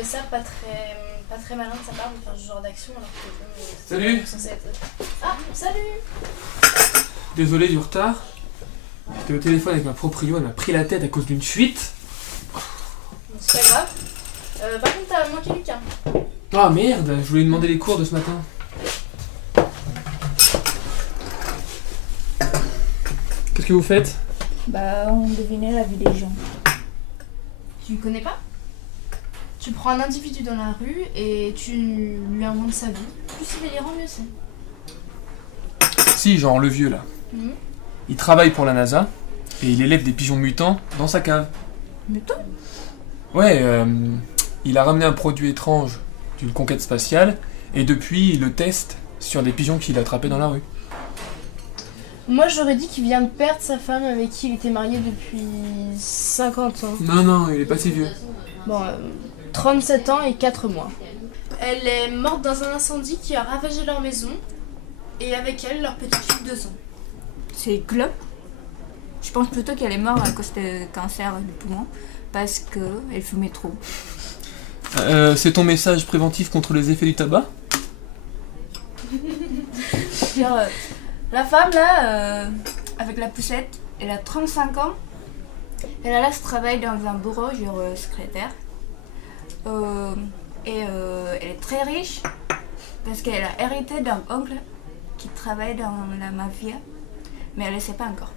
trouvais ça pas très malin de sa part de faire ce genre d'action alors que Salut. censé être... Ah, salut. Désolé du retard. J'étais au téléphone avec ma proprio, elle m'a pris la tête à cause d'une fuite. Bon, c'est pas grave. Par contre, t'as manqué Lucas. Ah merde, je voulais demander les cours de ce matin. Qu'est-ce que vous faites? Bah, on devinait la vie des gens. Tu le connais pas? Tu prends un individu dans la rue et tu lui inventes sa vie. Plus c'est délirant, mieux c'est. Si, genre le vieux là. Mhm. Il travaille pour la NASA et il élève des pigeons mutants dans sa cave. Mutant? Ouais, il a ramené un produit étrange d'une conquête spatiale et depuis il le teste sur des pigeons qu'il a attrapés dans la rue. Moi, j'aurais dit qu'il vient de perdre sa femme avec qui il était marié depuis 50 ans. Non, il est pas si vieux. Bon, 37 ans et 4 mois. Elle est morte dans un incendie qui a ravagé leur maison et avec elle leur petite fille de 2 ans. C'est glauque. Je pense plutôt qu'elle est morte à cause de cancer du poumon parce qu'elle fumait trop. C'est ton message préventif contre les effets du tabac? Genre, la femme là, avec la poussette, elle a 35 ans. Elle a là ce travail dans un bureau, genre secrétaire. Elle est très riche parce qu'elle a hérité d'un oncle qui travaille dans la mafia, mais elle ne sait pas encore.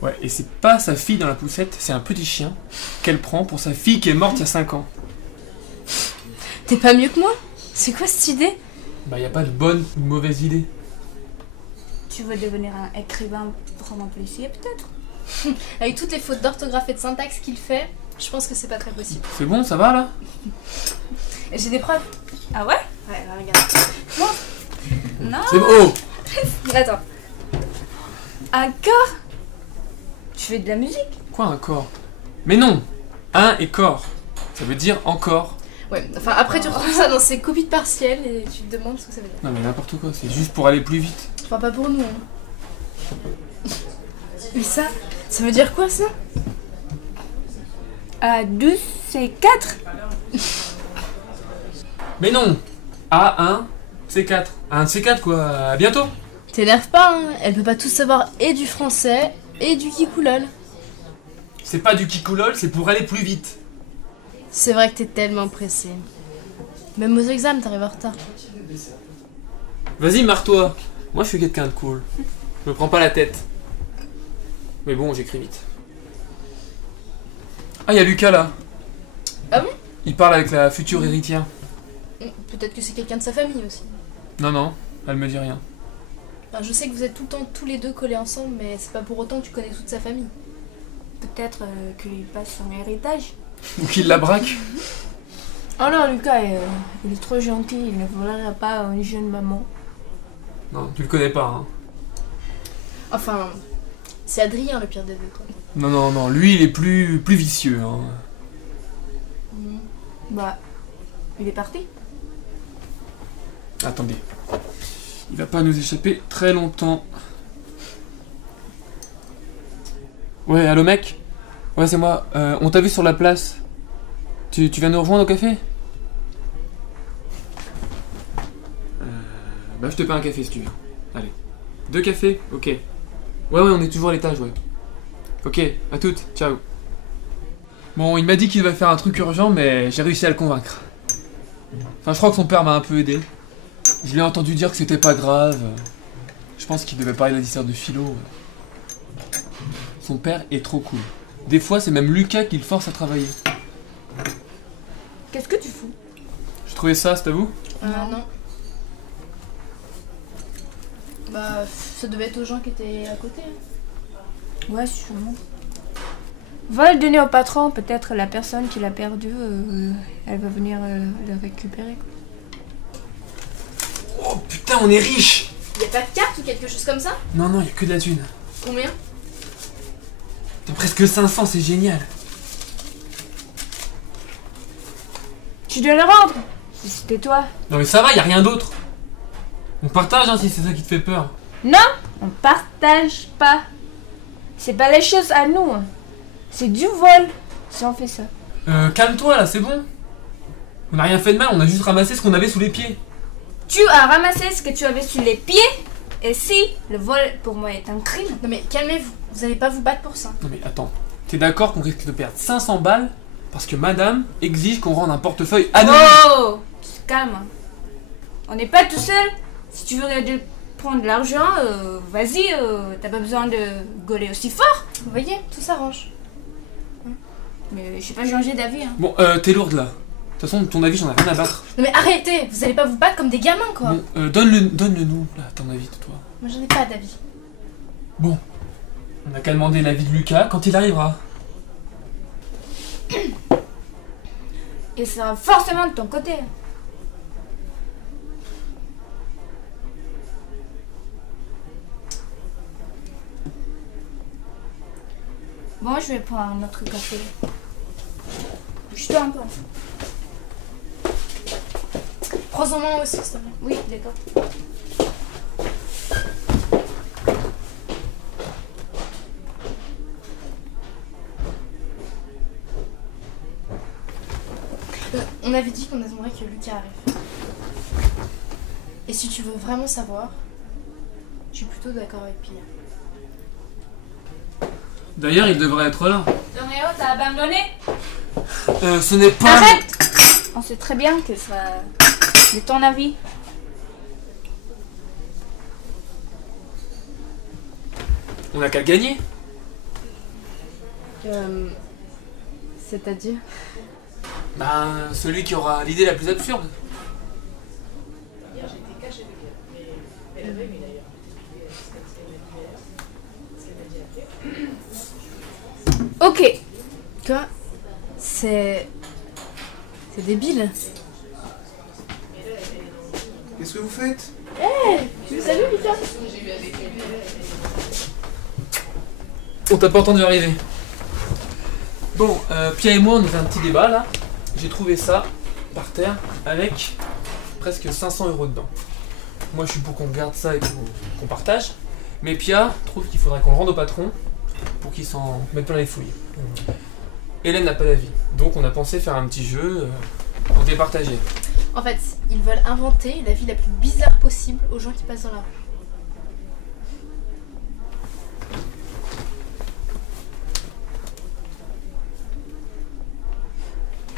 Ouais, et c'est pas sa fille dans la poussette, c'est un petit chien qu'elle prend pour sa fille qui est morte il y a 5 ans. T'es pas mieux que moi? C'est quoi cette idée? Bah y a pas de bonne ou de mauvaise idée. Tu veux devenir un écrivain roman policier peut-être? Avec toutes les fautes d'orthographe et de syntaxe qu'il fait, je pense que c'est pas très possible. C'est bon, ça va là? Et j'ai des preuves. Ah ouais? Ouais, là, regarde. Non. C'est bon. Oh! Attends. Encore? Tu fais de la musique? Quoi un corps? Mais non! Un et corps. Ça veut dire encore. Ouais, enfin après tu retrouves ça dans ses copies de partiels et tu te demandes ce que ça veut dire. Non mais n'importe quoi, c'est juste pour aller plus vite. Enfin pas pour nous. Hein. Mais ça veut dire quoi ça? 12, c'est 4. Mais non! A1, C4. Un de C4 quoi, à bientôt! T'énerve pas, hein. Elle peut pas tout savoir et du français et du kikoulol. C'est pas du kikoulol, c'est pour aller plus vite. C'est vrai que t'es tellement pressé. Même aux examens t'arrives en retard. Vas-y, marre-toi. Moi je suis quelqu'un de cool. Je me prends pas la tête. Mais bon, j'écris vite. Ah, y'a Lucas là. Ah bon? Il parle avec la future héritière. Peut-être que c'est quelqu'un de sa famille aussi. Non, elle me dit rien. Enfin, je sais que vous êtes tout le temps tous les deux collés ensemble, mais c'est pas pour autant que tu connais toute sa famille. Peut-être qu'il passe son héritage. Ou qu'il la braque. Oh non, Lucas, il est trop gentil, il ne voudrait pas une jeune maman. Non, tu le connais pas, hein. Enfin, c'est Adrien le pire des deux, quoi. Non, lui il est plus vicieux, hein. Bah, il est parti. Attendez. Il va pas nous échapper très longtemps. Ouais, allô mec? Ouais, c'est moi. On t'a vu sur la place. Tu viens nous rejoindre au café? Bah je te paie un café si tu veux. Allez. 2 cafés? Ok. Ouais, on est toujours à l'étage, ouais. Ok, à toutes, ciao. Bon, il m'a dit qu'il devait faire un truc urgent, mais j'ai réussi à le convaincre. Enfin, je crois que son père m'a un peu aidé. Je l'ai entendu dire que c'était pas grave. Je pense qu'il devait parler de l'histoire de philo. Son père est trop cool. Des fois, c'est même Lucas qui le force à travailler. Qu'est-ce que tu fous? Je trouvais ça, c'est à vous? Non. Bah, ça devait être aux gens qui étaient à côté. Hein. Ouais, sûrement. Va le donner au patron, peut-être la personne qui l'a perdu, elle va venir le récupérer. Oh putain, on est riche! Y a pas de carte ou quelque chose comme ça? Non, y a que de la thune. Combien? T'as presque 500, c'est génial. Tu dois le rendre, si c'était toi. Non mais ça va, y a rien d'autre. On partage hein, si c'est ça qui te fait peur. Non, on partage pas. C'est pas les choses à nous. C'est du vol si on fait ça. Calme-toi là, c'est bon. On n'a rien fait de mal, on a juste ramassé ce qu'on avait sous les pieds. Tu as ramassé ce que tu avais sur les pieds. Et si le vol pour moi est un crime. Non mais calmez-vous, vous allez pas vous battre pour ça. Non mais attends, t'es d'accord qu'on risque de perdre 500 balles parce que madame exige qu'on rende un portefeuille anonyme? Oh, calme. On n'est pas tout seul. Si tu veux prendre de l'argent, vas-y, t'as pas besoin de gauler aussi fort. Vous voyez, tout s'arrange. Mais je sais pas changer d'avis. Hein. Bon, t'es lourde là. De toute façon, ton avis, j'en ai rien à battre. Non mais arrêtez, vous allez pas vous battre comme des gamins quoi. Bon, donne-le nous, là, ton avis de toi. Moi j'en ai pas d'avis. Bon, on a qu'à demander l'avis de Lucas quand il arrivera. Il sera forcément de ton côté. Bon, je vais prendre un autre café. Bouge-toi un peu. Prends-en moi aussi, s'il te plaît. Oui, d'accord. On avait dit qu'on attendrait que Lucas arrive. Et si tu veux vraiment savoir, je suis plutôt d'accord avec Pia. D'ailleurs, il devrait être là. Doméo, t'as abandonné? Ce n'est pas... Arrête! On sait très bien que ça... de ton avis. On a qu'à le gagner. C'est-à-dire? Ben, celui qui aura l'idée la plus absurde. Ok. Toi, c'est débile. Qu'est-ce que vous faites? Salut Lucas. On t'a pas entendu arriver. Bon, Pia et moi, on a fait un petit débat là. J'ai trouvé ça par terre avec presque 500 € dedans. Moi, je suis pour qu'on garde ça et qu'on partage. Mais Pia trouve qu'il faudrait qu'on le rende au patron pour qu'il s'en mette plein les fouilles. Hélène n'a pas d'avis. Donc, on a pensé faire un petit jeu pour départager. En fait, ils veulent inventer la vie la plus bizarre possible aux gens qui passent dans la rue.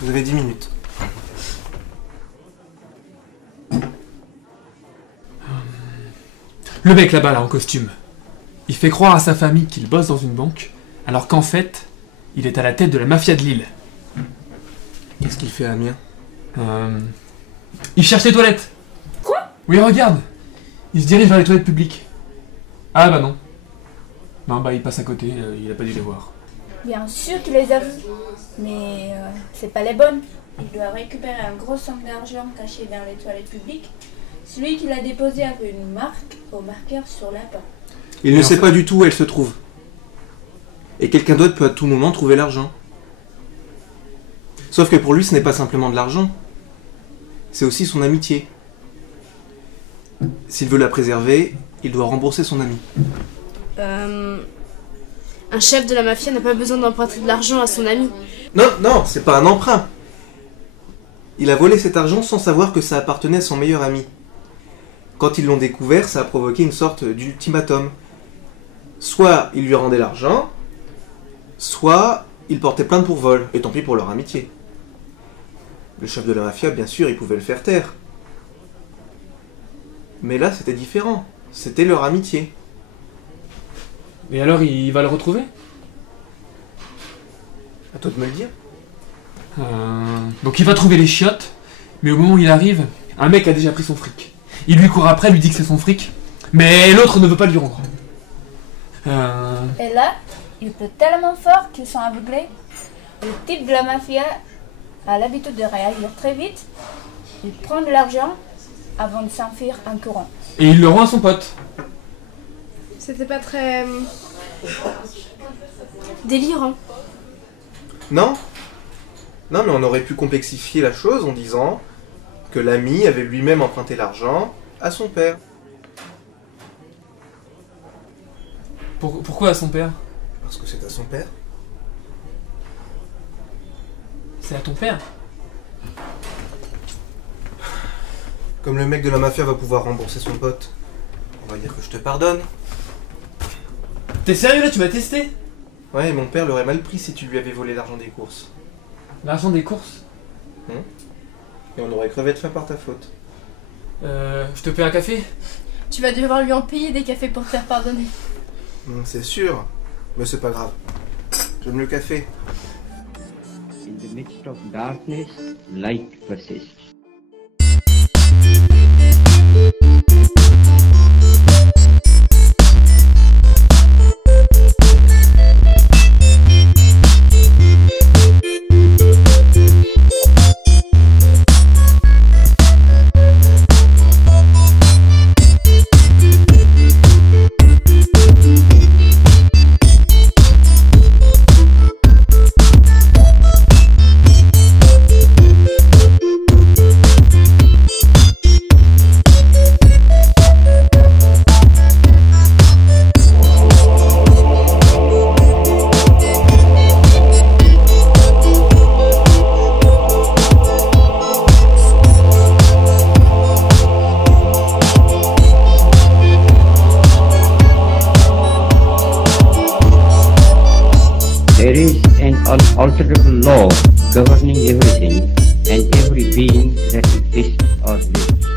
Vous avez 10 minutes. Le mec là-bas, là, en costume, il fait croire à sa famille qu'il bosse dans une banque, alors qu'en fait, il est à la tête de la mafia de Lille. Qu'est-ce qu'il fait à Amiens? Il cherche les toilettes. Quoi? Oui, regarde. Il se dirige vers les toilettes publiques. Ah bah non. Non, bah il passe à côté, il a pas dû les voir. Bien sûr qu'il les a vus. Mais c'est pas les bonnes. Il doit récupérer un gros somme d'argent caché dans les toilettes publiques. Celui qui l'a déposé avait une marque au marqueur sur la porte. Il ne sait pas du tout où elle se trouve. Et quelqu'un d'autre peut à tout moment trouver l'argent. Sauf que pour lui, ce n'est pas simplement de l'argent. C'est aussi son amitié. S'il veut la préserver, il doit rembourser son ami. Un chef de la mafia n'a pas besoin d'emprunter de l'argent à son ami. Non, c'est pas un emprunt. Il a volé cet argent sans savoir que ça appartenait à son meilleur ami. Quand ils l'ont découvert, ça a provoqué une sorte d'ultimatum. Soit il lui rendait l'argent, soit il portait plainte pour vol, et tant pis pour leur amitié. Le chef de la mafia, bien sûr, il pouvait le faire taire. Mais là, c'était différent. C'était leur amitié. Et alors, il va le retrouver? À toi de me le dire. Donc il va trouver les chiottes, mais au moment où il arrive, un mec a déjà pris son fric. Il lui court après, lui dit que c'est son fric, mais l'autre ne veut pas lui rendre. Et là, il pleut tellement fort qu'ils sont aveuglés. Le type de la mafia a l'habitude de réagir très vite. Il prend de l'argent avant de s'enfuir en courant. Et il le rend à son pote. C'était pas très... délirant. Non, mais on aurait pu complexifier la chose en disant que l'ami avait lui-même emprunté l'argent à son père. Pourquoi à son père? Parce que c'est à son père. C'est à ton père. Comme le mec de la mafia va pouvoir rembourser son pote, on va dire que je te pardonne. T'es sérieux là, tu m'as testé? Ouais, mon père l'aurait mal pris si tu lui avais volé l'argent des courses. L'argent des courses? Et on aurait crevé de faim par ta faute. Je te paie un café? Tu vas devoir lui en payer des cafés pour te faire pardonner. C'est sûr, mais c'est pas grave. J'aime le café. In the midst of darkness, light persists. There is an unalterable law governing everything and every being that exists or lives.